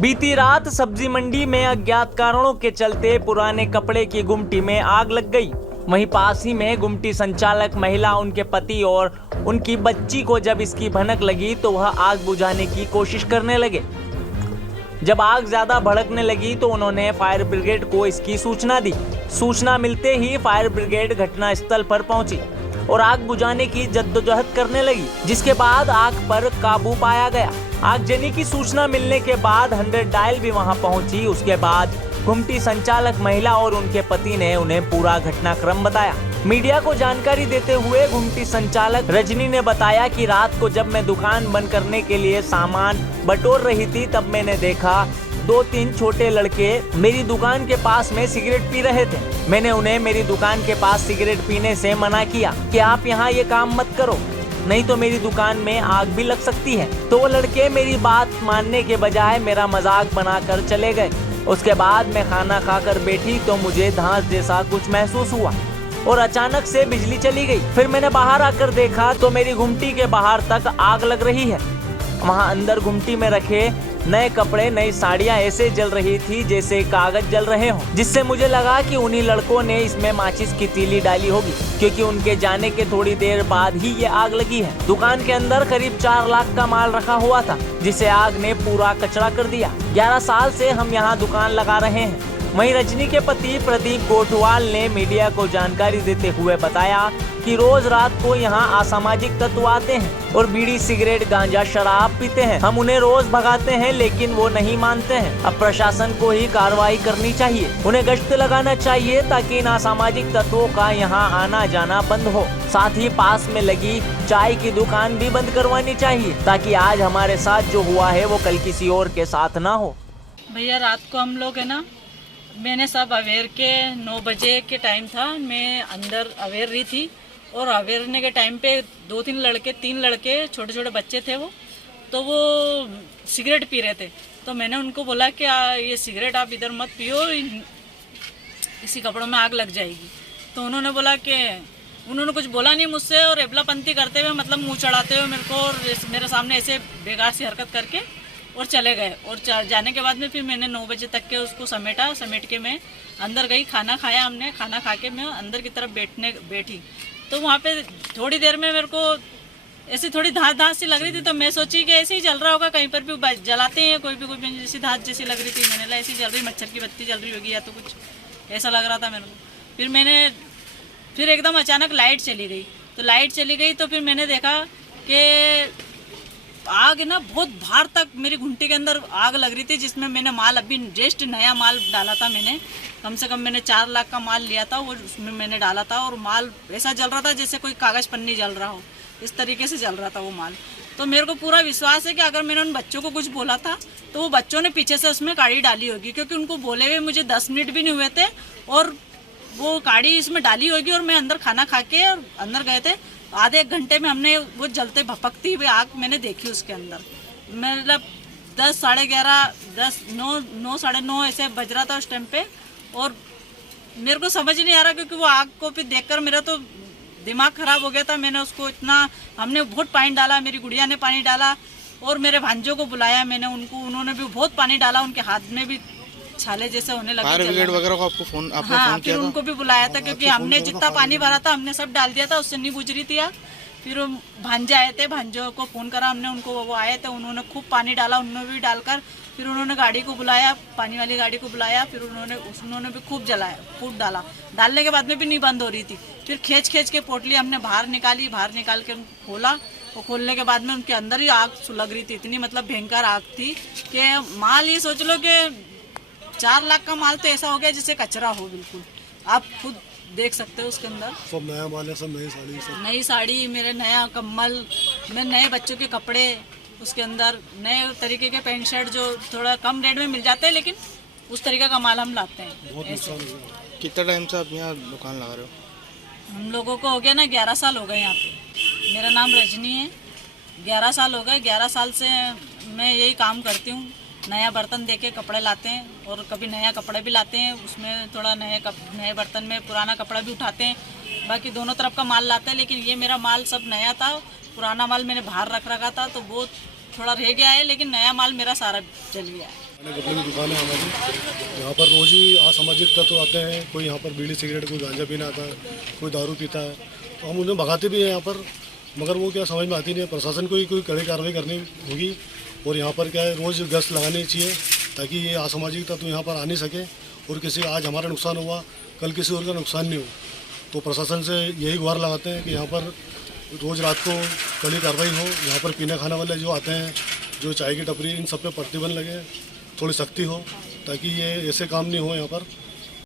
बीती रात सब्जी मंडी में अज्ञात कारणों के चलते पुराने कपड़े की गुमटी में आग लग गई। वहीं पास ही में गुमटी संचालक महिला, उनके पति और उनकी बच्ची को जब इसकी भनक लगी तो वह आग बुझाने की कोशिश करने लगे। जब आग ज्यादा भड़कने लगी तो उन्होंने फायर ब्रिगेड को इसकी सूचना दी। सूचना मिलते ही फायर ब्रिगेड घटनास्थल पर पहुंची और आग बुझाने की जद्दोजहद करने लगी, जिसके बाद आग पर काबू पाया गया। आगजनी की सूचना मिलने के बाद 100 डायल भी वहां पहुंची। उसके बाद गुमटी संचालक महिला और उनके पति ने उन्हें पूरा घटनाक्रम बताया। मीडिया को जानकारी देते हुए गुमटी संचालक रजनी ने बताया कि रात को जब मैं दुकान बंद करने के लिए सामान बटोर रही थी तब मैंने देखा 2-3 छोटे लड़के मेरी दुकान के पास में सिगरेट पी रहे थे। मैंने उन्हें मेरी दुकान के पास सिगरेट पीने से मना किया कि आप यहाँ ये काम मत करो, नहीं तो मेरी दुकान में आग भी लग सकती है। तो वो लड़के मेरी बात मानने के बजाय मेरा मजाक बनाकर चले गए। उसके बाद मैं खाना खाकर बैठी तो मुझे धांस जैसा कुछ महसूस हुआ और अचानक से बिजली चली गई। फिर मैंने बाहर आकर देखा तो मेरी गुमटी के बाहर तक आग लग रही है। वहाँ अंदर गुमटी में रखे नए कपड़े, नई साड़ियाँ ऐसे जल रही थी जैसे कागज जल रहे हों, जिससे मुझे लगा कि उन्हीं लड़कों ने इसमें माचिस की तीली डाली होगी, क्योंकि उनके जाने के थोड़ी देर बाद ही ये आग लगी है। दुकान के अंदर करीब 4 लाख का माल रखा हुआ था, जिसे आग ने पूरा कचरा कर दिया। 11 साल से हम यहाँ दुकान लगा रहे हैं। वहीं रजनी के पति प्रदीप गोठवाल ने मीडिया को जानकारी देते हुए बताया कि रोज रात को यहाँ असामाजिक तत्व आते हैं और बीड़ी, सिगरेट, गांजा, शराब पीते हैं। हम उन्हें रोज भगाते हैं लेकिन वो नहीं मानते हैं। अब प्रशासन को ही कार्रवाई करनी चाहिए, उन्हें गश्त लगाना चाहिए ताकि इन असामाजिक तत्वों का यहाँ आना जाना बंद हो। साथ ही पास में लगी चाय की दुकान भी बंद करवानी चाहिए ताकि आज हमारे साथ जो हुआ है वो कल किसी और के साथ ना हो। भैया रात को हम लोग है ना, मैंने सब अवेयर के 9 बजे के टाइम था, मैं अंदर अवेयर रही थी और अवेयरने के टाइम पे 3 लड़के छोटे छोटे बच्चे थे वो सिगरेट पी रहे थे। तो मैंने उनको बोला कि ये सिगरेट आप इधर मत पियो, इसी कपड़ों में आग लग जाएगी। तो उन्होंने बोला कि उन्होंने कुछ बोला नहीं मुझसे और एबलापंती करते हुए, मतलब मुंह चढ़ाते हुए मेरे को और मेरे सामने ऐसे बेकार सी हरकत करके और चले गए। और जाने के बाद में फिर मैंने 9 बजे तक के उसको समेट के मैं अंदर गई। खाना खाया हमने, खाना खा के मैं अंदर की तरफ बैठी तो वहाँ पे थोड़ी देर में मेरे को ऐसी थोड़ी धांस सी लग रही थी। तो मैं सोची कि ऐसे ही जल रहा होगा, कहीं पर भी जलाते हैं कोई भी जैसी धांस जैसी लग रही थी। मैंने कहा ऐसी जल रही, मच्छर की बत्ती जल रही होगी या तो कुछ ऐसा लग रहा था मेरे को। फिर एकदम अचानक लाइट चली गई तो फिर मैंने देखा कि आग ना बहुत बाहर तक मेरी घुंटी के अंदर आग लग रही थी, जिसमें मैंने माल अभी जस्ट नया माल डाला था। मैंने कम से कम 4 लाख का माल लिया था, वो उसमें मैंने डाला था और माल ऐसा जल रहा था जैसे कोई कागज पन्नी जल रहा हो, इस तरीके से जल रहा था वो माल। तो मेरे को पूरा विश्वास है कि अगर मैंने उन बच्चों को कुछ बोला था तो वो बच्चों ने पीछे से उसमें काड़ी डाली होगी, क्योंकि उनको बोले हुए मुझे 10 मिनट भी नहीं हुए थे और वो काड़ी इसमें डाली होगी। और मैं अंदर खाना खा के और अंदर गए थे, आधे 1 घंटे में हमने वो जलते भपकती हुई आग मैंने देखी उसके अंदर। मतलब 10, साढ़े 11, 10, 9, साढ़े 9 ऐसे बज रहा था उस टाइम पे। और मेरे को समझ नहीं आ रहा, क्योंकि वो आग को फिर देखकर मेरा तो दिमाग खराब हो गया था। मैंने उसको हमने बहुत पानी डाला, मेरी गुड़िया ने पानी डाला और मेरे भांजों को बुलाया मैंने, उन्होंने भी बहुत पानी डाला, उनके हाथ में भी छाले जैसे होने लगे। फायर ब्रिगेड वगैरह को आपको फोन हाँ, फोन फिर उनको भी बुलाया था, क्योंकि हमने जितना पानी भरा था हमने सब डाल दिया था, उससे नहीं बुझ रही थी आग। फिर भांजे आए थे, भांजों को फोन करा हमने, उनको वो आए थे, उन्होंने खूब पानी डाला, उन्होंने भी डालकर फिर उन्होंने गाड़ी को बुलाया, पानी वाली गाड़ी को बुलाया। फिर उन्होंने भी खूब डाला। डालने के बाद में भी नहीं बंद हो रही थी। फिर खींच के पोटली हमने बाहर निकाल के खोला और खोलने के बाद में उनके अंदर ही आग सुलग रही थी। इतनी मतलब भयंकर आग थी कि माल ये सोच लो कि 4 लाख का माल तो ऐसा हो गया जैसे कचरा हो, बिल्कुल आप खुद देख सकते हो उसके अंदर। सब नया माल है, सब नई साड़ी, मेरे नया कम्बल, मेरे नए बच्चों के कपड़े, उसके अंदर नए तरीके के पैंट शर्ट जो थोड़ा कम रेट में मिल जाते हैं, लेकिन उस तरीके का माल हम लाते हैं। कितना टाइम से आप यहाँ दुकान लगा रहे हो? हम लोगों को हो गया ना 11 साल हो गए यहाँ पे। मेरा नाम रजनी है, 11 साल हो गए। 11 साल से मैं यही काम करती हूँ। नया बर्तन देके कपड़े लाते हैं और कभी नया कपड़े भी लाते हैं, उसमें थोड़ा नए बर्तन में पुराना कपड़ा भी उठाते हैं। बाकी दोनों तरफ का माल लाते हैं, लेकिन ये मेरा माल सब नया था। पुराना माल मैंने बाहर रखा था तो वो थोड़ा रह गया है, लेकिन नया माल मेरा सारा चल गया है। कपड़े की दुकान है हमारी। यहाँ पर रोज ही असामाजिक तत्व आते हैं। कोई यहाँ पर बीड़ी सिगरेट, कोई गांजा पीने आता है, कोई दारू पीता है, तो हम उन्हें भगाते भी हैं यहाँ पर, मगर वो क्या समझ में आती नहीं है। प्रशासन को ही कोई कड़ी कार्रवाई करनी होगी और यहाँ पर क्या है रोज़ गश्त लगानी चाहिए ताकि ये असामाजिक तत्व यहाँ पर आ नहीं सके और किसी आज हमारा नुकसान हुआ कल किसी और का नुकसान नहीं हो। तो प्रशासन से यही गुहार लगाते हैं कि यहाँ पर रोज़ रात को कड़ी कार्रवाई हो। यहाँ पर पीने खाने वाले जो आते हैं, जो चाय की टपरी, इन सब पे प्रतिबंध लगे, थोड़ी सख्ती हो ताकि ये ऐसे काम नहीं हो यहाँ पर।